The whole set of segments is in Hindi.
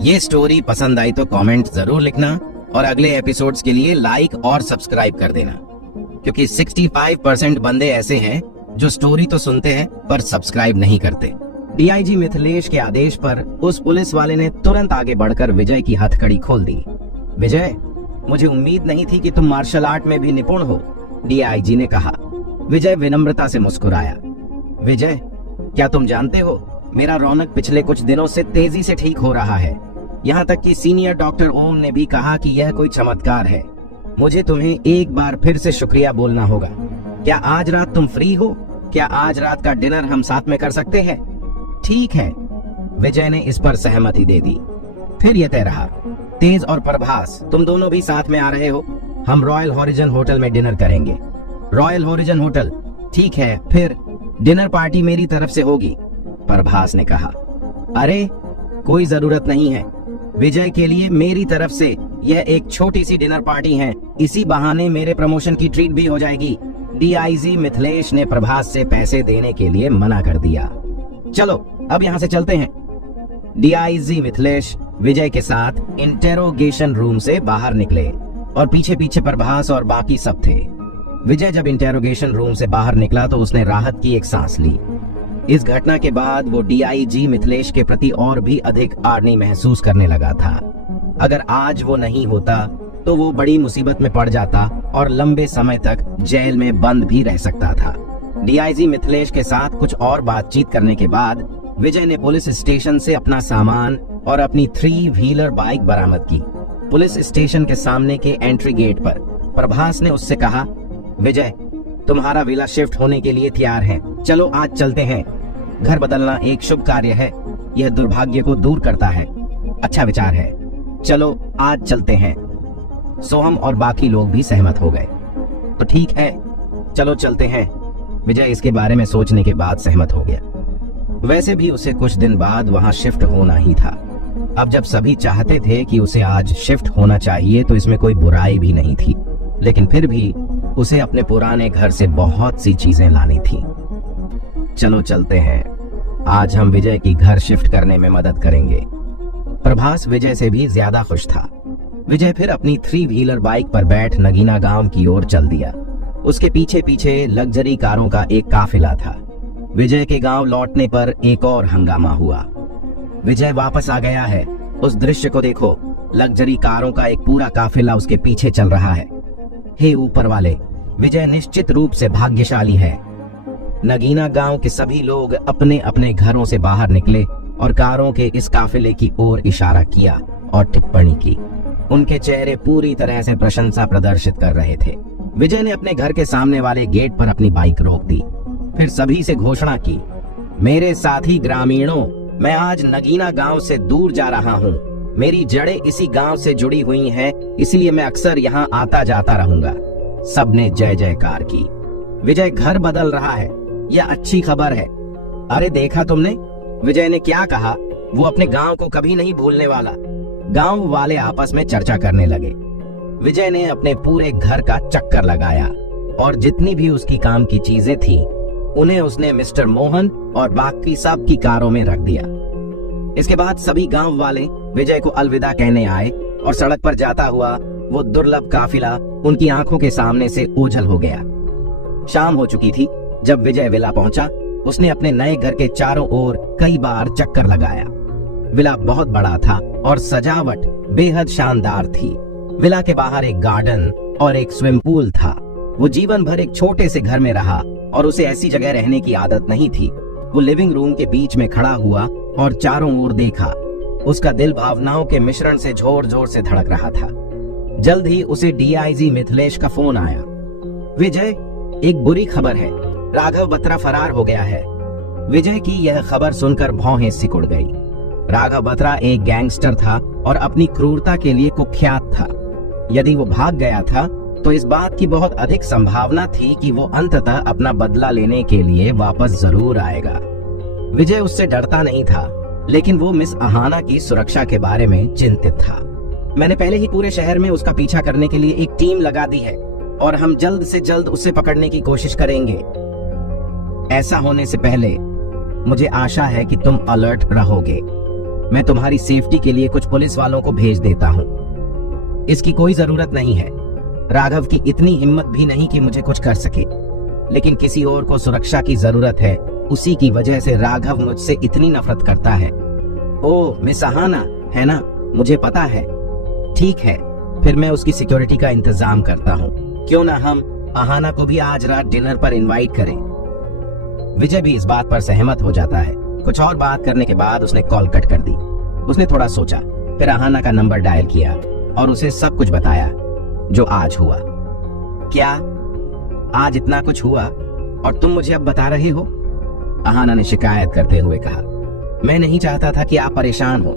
ये स्टोरी पसंद आई तो कमेंट जरूर लिखना और अगले एपिसोड्स के लिए लाइक और सब्सक्राइब कर देना, क्योंकि 65% बंदे ऐसे हैं जो स्टोरी तो सुनते हैं पर सब्सक्राइब नहीं करते। डीआईजी मिथिलेश के आदेश पर उस पुलिस वाले ने तुरंत आगे बढ़कर विजय की हथकड़ी खोल दी। विजय, मुझे उम्मीद नहीं थी कि तुम मार्शल आर्ट में भी निपुण हो, डीआईजी ने कहा। विजय विनम्रता से मुस्कुराया। विजय, क्या तुम जानते हो, मेरा रौनक पिछले कुछ दिनों से तेजी से ठीक हो रहा है। यहाँ तक कि सीनियर डॉक्टर ओम ने भी कहा कि यह कोई चमत्कार है। मुझे तुम्हें एक बार फिर से शुक्रिया बोलना होगा। क्या आज रात तुम फ्री हो? क्या आज रात का डिनर हम साथ में कर सकते हैं? ठीक है, विजय ने इस पर सहमति दे दी। फिर यह तय रहा, तेज और प्रभास, तुम दोनों भी साथ में आ रहे हो। हम रॉयल हॉरिजन होटल में डिनर करेंगे। रॉयल हॉरिजन होटल, ठीक है, फिर डिनर पार्टी मेरी तरफ से होगी, प्रभास ने कहा। अरे कोई जरूरत नहीं है, विजय के लिए मेरी तरफ से यह एक छोटी सी डिनर पार्टी है। इसी बहाने मेरे प्रमोशन की ट्रीट भी हो जाएगी। डीआईजी मिथिलेश ने प्रभास से पैसे देने के लिए मना कर दिया। चलो अब यहाँ से चलते हैं। डीआईजी मिथिलेश विजय के साथ इंटेरोगेशन रूम से बाहर निकले और पीछे पीछे प्रभास और बाकी सब थे। विजय जब इंटेरोगेशन रूम से बाहर निकला तो उसने राहत की एक सांस ली। इस घटना के बाद वो डीआईजी मिथिलेश के प्रति और भी अधिक आड़नी महसूस करने लगा था। अगर आज वो नहीं होता तो वो बड़ी मुसीबत में पड़ जाता और लंबे समय तक जेल में बंद भी रह सकता था। डीआईजी मिथिलेश के साथ कुछ और बातचीत करने के बाद विजय ने पुलिस स्टेशन से अपना सामान और अपनी 3 व्हीलर बाइक बरामद की। पुलिस स्टेशन के सामने के एंट्री गेट पर प्रभास ने उससे कहा, विजय, तुम्हारा विला शिफ्ट होने के लिए तैयार है। चलो आज चलते हैं। घर बदलना एक शुभ कार्य है, यह दुर्भाग्य को दूर करता है। अच्छा विचार है, चलो आज चलते हैं। सोहम और बाकी लोग भी सहमत हो गए। तो ठीक है, चलो चलते हैं। विजय इसके बारे में सोचने के बाद सहमत हो गया। वैसे भी उसे कुछ दिन बाद वहां शिफ्ट होना ही था। अब जब सभी चाहते थे कि उसे आज शिफ्ट होना चाहिए तो इसमें कोई बुराई भी नहीं थी, लेकिन फिर भी उसे अपने पुराने घर से बहुत सी चीजें लानी थी। चलो चलते हैं, आज हम विजय की घर शिफ्ट करने में मदद करेंगे। प्रभास विजय से भी ज्यादा खुश था। विजय फिर अपनी 3 व्हीलर बाइक पर बैठ नगीना गांव की ओर चल दिया। उसके पीछे पीछे लग्जरी कारों का एक काफिला था। विजय के गांव लौटने पर एक और हंगामा हुआ। विजय वापस आ गया है, उस दृश्य को देखो, लग्जरी कारों का एक पूरा काफिला उसके पीछे चल रहा है। हे ऊपर वाले, विजय निश्चित रूप से भाग्यशाली है। नगीना गांव के सभी लोग अपने अपने घरों से बाहर निकले और कारों के इस काफिले की ओर इशारा किया और टिप्पणी की। उनके चेहरे पूरी तरह से प्रशंसा प्रदर्शित कर रहे थे। विजय ने अपने घर के सामने वाले गेट पर अपनी बाइक रोक दी, फिर सभी से घोषणा की, मेरे साथी ग्रामीणों, मैं आज नगीना गांव से दूर जा रहा हूं। मेरी जड़ें इसी गांव से जुड़ी हुई हैं, इसलिए मैं अक्सर यहाँ आता जाता रहूंगा। सबने जय जयकार की। विजय घर बदल रहा है, यह अच्छी खबर है। अरे देखा तुमने, विजय ने क्या कहा, वो अपने गांव को कभी नहीं भूलने वाला। गांव वाले आपस में चर्चा करने लगे। विजय ने अपने पूरे घर का चक्कर लगाया और जितनी भी उसकी काम की चीजें थी उन्हें उसने मिस्टर मोहन और बाकी सब की कारों में रख दिया। इसके बाद सभी गांव वाले विजय को अलविदा कहने आए और सड़क पर जाता हुआ वो दुर्लभ काफिला उनकी आंखों के सामने से ओझल हो गया। शाम हो चुकी थी जब विजय विला पहुंचा। उसने अपने नए घर के चारों ओर कई बार चक्कर लगाया। विला बहुत बड़ा था और सजावट बेहद शानदार थी। विला के बाहर एक गार्डन और एक स्विमिंग पूल था। वो जीवन भर एक छोटे से घर में रहा और उसे ऐसी जगह रहने की आदत नहीं थी। वो लिविंग रूम के बीच में खड़ा हुआ और चारों ओर देखा। उसका दिल भावनाओं के मिश्रण से जोर जोर से धड़क रहा था। जल्द ही उसे डीआईजी मिथिलेश का फोन आया। विजय, एक बुरी खबर है, राघव बत्रा फरार हो गया है। विजय की यह खबर सुनकर भौहें सिकुड़ गई। राघव बत्रा एक गैंगस्टर था और अपनी क्रूरता के लिए कुख्यात था। यदि वो भाग गया था तो इस बात की बहुत अधिक संभावना थी कि वो अंततः अपना बदला लेने के लिए वापस जरूर आएगा। विजय उससे डरता नहीं था, लेकिन वो मिस अहाना की सुरक्षा के बारे में चिंतित था। मैंने पहले ही पूरे शहर में उसका पीछा करने के लिए एक टीम लगा दी है और हम जल्द से जल्द उसे पकड़ने की कोशिश करेंगे। ऐसा होने से पहले मुझे आशा है कि तुम अलर्ट रहोगे। मैं तुम्हारी सेफ्टी के लिए कुछ पुलिस वालों को भेज देता हूँ। इसकी कोई जरूरत नहीं है। राघव की इतनी हिम्मत भी नहीं कि मुझे कुछ कर सके, लेकिन किसी और को सुरक्षा की जरूरत है। उसी की वजह से राघव मुझसे इतनी नफरत करता है। ओह मिस अहाना है ना, मुझे पता है। ठीक है, फिर मैं उसकी सिक्योरिटी का इंतजाम करता हूँ। क्यों ना हम अहाना को भी आज रात डिनर पर इनवाइट करें। विजय भी इस बात पर सहमत हो जाता है। कुछ और बात करने के बाद उसने कॉल कट कर दी। उसने थोड़ा सोचा, फिर अहाना का नंबर डायल किया और उसे सब कुछ बताया जो आज हुआ। क्या आज इतना कुछ हुआ और तुम मुझे अब बता रहे हो? अहाना ने शिकायत करते हुए कहा। मैं नहीं चाहता था कि आप परेशान हो।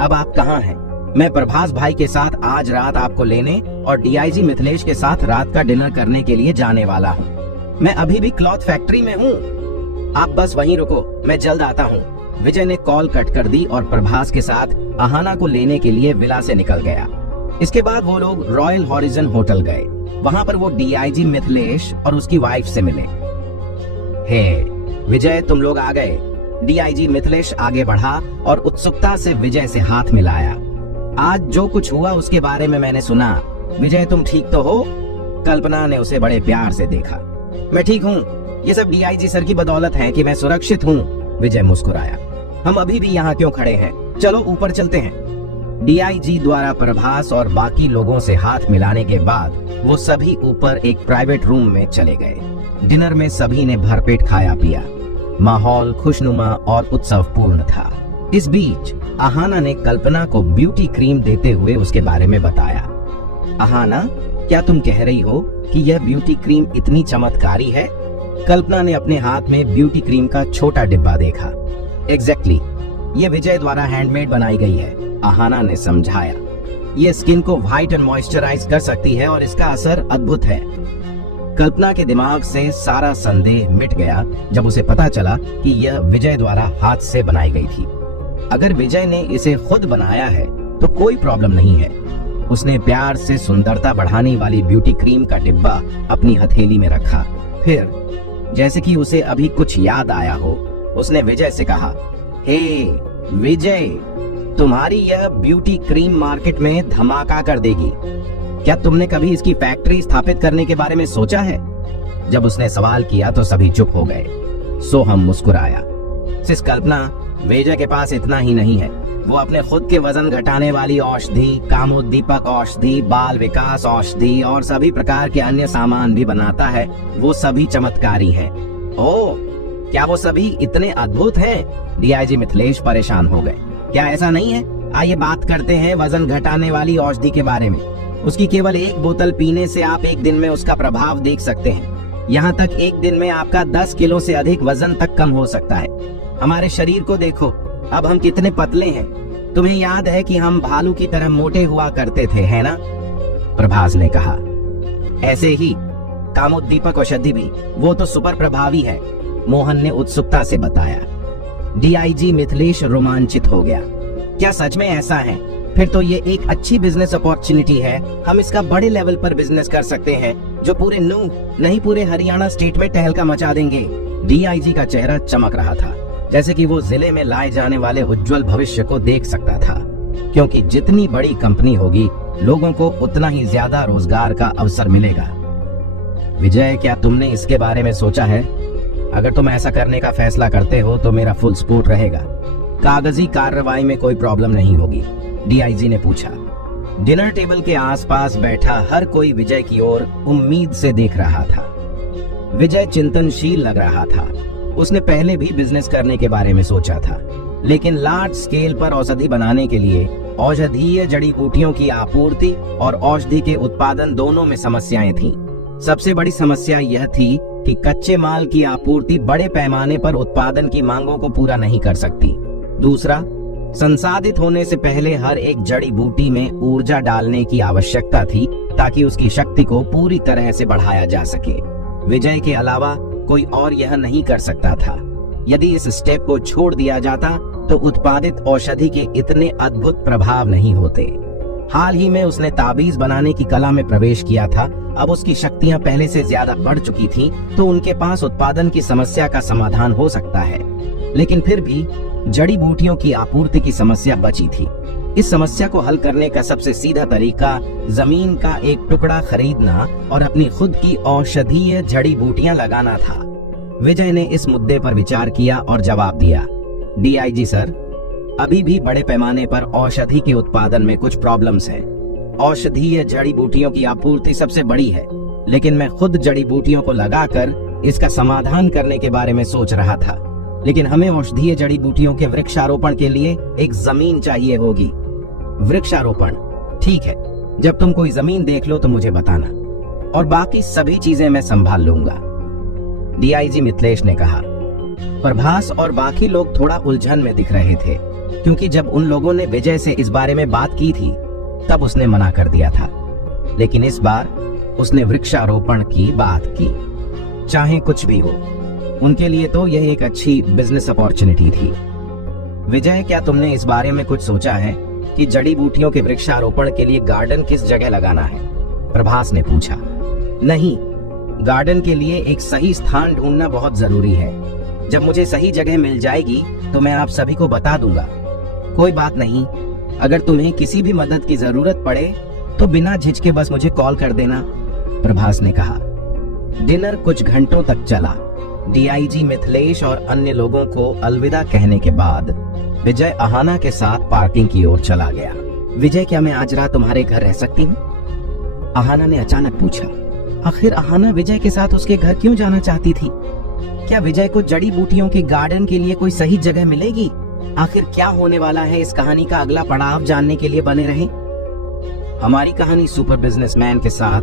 अब आप कहाँ हैं? मैं प्रभास भाई के साथ आज रात आपको लेने और डीआईजी मिथिलेश के साथ रात का डिनर करने के लिए जाने वाला हूँ। मैं अभी भी क्लॉथ फैक्ट्री में हूँ। आप बस वहीं रुको, मैं जल्द आता हूँ। विजय ने कॉल कट कर दी और प्रभास के साथ अहाना को लेने के लिए विला से निकल गया। इसके बाद वो लोग रॉयल हॉरिजन होटल गए। वहां पर वो डीआईजी मिथिलेश और उसकी वाइफ से मिले। हे विजय, तुम लोग आ गए। डीआईजी मिथिलेश आगे बढ़ा और उत्सुकता से विजय से हाथ मिलाया। आज जो कुछ हुआ उसके बारे में मैंने सुना। विजय, तुम ठीक तो हो? कल्पना ने उसे बड़े प्यार से देखा। मैं ठीक हूँ। ये सब डीआईजी सर की बदौलत है कि मैं सुरक्षित हूँ। विजय मुस्कुराया। हम अभी भी यहाँ क्यों खड़े हैं? चलो ऊपर चलते हैं। डीआईजी द्वारा प्रभास और बाकी लोगों से हाथ मिलाने के बाद वो सभी ऊपर एक प्राइवेट रूम में चले गए। डिनर में सभी ने भरपेट खाया पिया। माहौल खुशनुमा और उत्सवपूर्ण था। इस बीच अहाना ने कल्पना को ब्यूटी क्रीम देते हुए उसके बारे में बताया। अहाना, क्या तुम कह रही हो कि यह ब्यूटी क्रीम इतनी चमत्कारी है? कल्पना ने अपने हाथ में ब्यूटी क्रीम का छोटा डिब्बा देखा। एग्जैक्टली, ये विजय द्वारा हैंडमेड बनाई गई है, अहाना ने समझाया। ये स्किन को व्हाइट एंड मॉइस्चराइज कर सकती है और इसका असर अद्भुत है। कल्पना के दिमाग से सारा संदेह मिट गया जब उसे पता चला कि यह विजय द्वारा हाथ से बनाई गई थी। अगर विजय ने इसे खुद बनाया है तो कोई प्रॉब्लम नहीं है। उसने प्यार से सुंदरता बढ़ाने वाली ब्यूटी क्रीम का डिब्बा अपनी हथेली में रखा। फिर जैसे कि उसे अभी कुछ याद आया हो, उसने विजय से कहा, हे विजय, तुम्हारी यह ब्यूटी क्रीम मार्केट में धमाका कर देगी। क्या तुमने कभी इसकी फैक्ट्री स्थापित करने के बारे में सोचा है? जब उसने सवाल किया तो सभी चुप हो गए। सोहम मुस्कुराया। सिस कल्पना, विजय के पास इतना ही नहीं है। वो अपने खुद के वजन घटाने वाली औषधि, कामोद्दीपक औषधि, बाल विकास औषधि और सभी प्रकार के अन्य सामान भी बनाता है। वो सभी चमत्कारी हैं। ओह, क्या वो सभी इतने अद्भुत हैं? डीआईजी मिथिलेश परेशान हो गए। क्या ऐसा नहीं है? आइए बात करते हैं वजन घटाने वाली औषधि के बारे में। उसकी केवल एक बोतल पीने से आप एक दिन में उसका प्रभाव देख सकते हैं। यहाँ तक एक दिन में आपका 10 किलो से अधिक वजन तक कम हो सकता है। हमारे शरीर को देखो, अब हम कितने पतले हैं। तुम्हें याद है कि हम भालू की तरह मोटे हुआ करते थे, है ना? प्रभास ने कहा। ऐसे ही कामोद्दीपक औषधि भी, वो तो सुपर प्रभावी है, मोहन ने उत्सुकता से बताया। डीआईजी मिथिलेश रोमांचित हो गया। क्या सच में ऐसा है? फिर तो ये एक अच्छी बिजनेस अपॉर्चुनिटी है। हम इसका बड़े लेवल पर बिजनेस कर सकते हैं, जो पूरे नूह नहीं पूरे हरियाणा स्टेट में टहलका मचा देंगे। डीआईजी का चेहरा चमक रहा था, जैसे कि वो जिले में लाए जाने वाले उज्जवल भविष्य को देख सकता था। क्योंकि जितनी बड़ी कंपनी होगी, लोगों को उतना ही ज्यादा रोजगार का अवसर मिलेगा। विजय, क्या तुमने इसके बारे में सोचा है? अगर तुम ऐसा करने का फैसला करते हो तो मेरा फुल सपोर्ट रहेगा। कागजी कार्रवाई में कोई प्रॉब्लम नहीं होगी, डीआईजी ने पूछा। डिनर टेबल के आसपास बैठा हर कोई विजय की ओर उम्मीद से देख रहा था। विजय चिंतनशील लग रहा था। उसने पहले भी बिजनेस करने के बारे में सोचा था, लेकिन लार्ज स्केल पर औषधि बनाने के लिए औषधीय जड़ी बूटियों की आपूर्ति और औषधि के उत्पादन दोनों में समस्याएं थीं। सबसे बड़ी समस्या यह थी कि कच्चे माल की आपूर्ति बड़े पैमाने पर उत्पादन की मांगों को पूरा नहीं कर सकती। दूसरा, संसाधित होने से पहले हर एक जड़ी बूटी में ऊर्जा डालने की आवश्यकता थी ताकि उसकी शक्ति को पूरी तरह से बढ़ाया जा सके। विजय के अलावा कोई और यह नहीं कर सकता था। यदि इस स्टेप को छोड़ दिया जाता तो उत्पादित औषधि के इतने अद्भुत प्रभाव नहीं होते। हाल ही में उसने ताबीज बनाने की कला में प्रवेश किया था। अब उसकी शक्तियां पहले से ज्यादा बढ़ चुकी थीं, तो उनके पास उत्पादन की समस्या का समाधान हो सकता है। लेकिन फिर भी जड़ी बूटियों की आपूर्ति की समस्या बची थी। इस समस्या को हल करने का सबसे सीधा तरीका जमीन का एक टुकड़ा खरीदना और अपनी खुद की औषधीय जड़ी बूटियां लगाना था। विजय ने इस मुद्दे पर विचार किया और जवाब दिया, डीआईजी सर, अभी भी बड़े पैमाने पर औषधि के उत्पादन में कुछ प्रॉब्लम्स हैं। औषधीय जड़ी बूटियों की आपूर्ति सबसे बड़ी है, लेकिन मैं खुद जड़ी बूटियों को लगाकर इसका समाधान करने के बारे में सोच रहा था। लेकिन हमें औषधीय जड़ी बूटियों के वृक्षारोपण के लिए एक जमीन चाहिए होगी। वृक्षारोपण, ठीक है, जब तुम कोई जमीन देख लो तो मुझे बताना, और बाकी सभी चीजें मैं संभाल लूंगा, डीआईजी मिथिलेश ने कहा। प्रभास और बाकी लोग थोड़ा उलझन में दिख रहे थे, क्योंकि जब उन लोगों ने विजय से इस बारे में बात की थी तब उसने मना कर दिया था, लेकिन इस बार उसने वृक्षारोपण की बात की। चाहे कुछ भी हो, उनके लिए तो यह एक अच्छी बिजनेस अपॉर्चुनिटी थी। विजय, क्या तुमने इस बारे में कुछ सोचा है कि जड़ी बूटियों के वृक्षारोपण के लिए गार्डन किस जगह लगाना है? प्रभास ने पूछा। नहीं, गार्डन के लिए एक सही स्थान ढूंढना बहुत जरूरी है। जब मुझे सही जगह मिल जाएगी तो मैं आप सभी को बता दूंगा। कोई बात नहीं, अगर तुम्हें किसी भी मदद की जरूरत पड़े तो बिना झिझके बस मुझे कॉल कर देना, प्रभास ने कहा। डिनर कुछ घंटों तक चला। डीआईजी मिथिलेश और अन्य लोगों को अलविदा कहने के बाद विजय अहाना के साथ पार्किंग की ओर चला गया। विजय, क्या मैं आज रात तुम्हारे घर रह सकती हूँ? अहाना ने अचानक पूछा। आखिर अहाना विजय के साथ उसके घर क्यों जाना चाहती थी? क्या विजय को जड़ी बूटियों के गार्डन के लिए कोई सही जगह मिलेगी? आखिर क्या होने वाला है, इस कहानी का अगला पड़ाव जानने के लिए बने रहें। हमारी कहानी सुपर बिजनेसमैन के साथ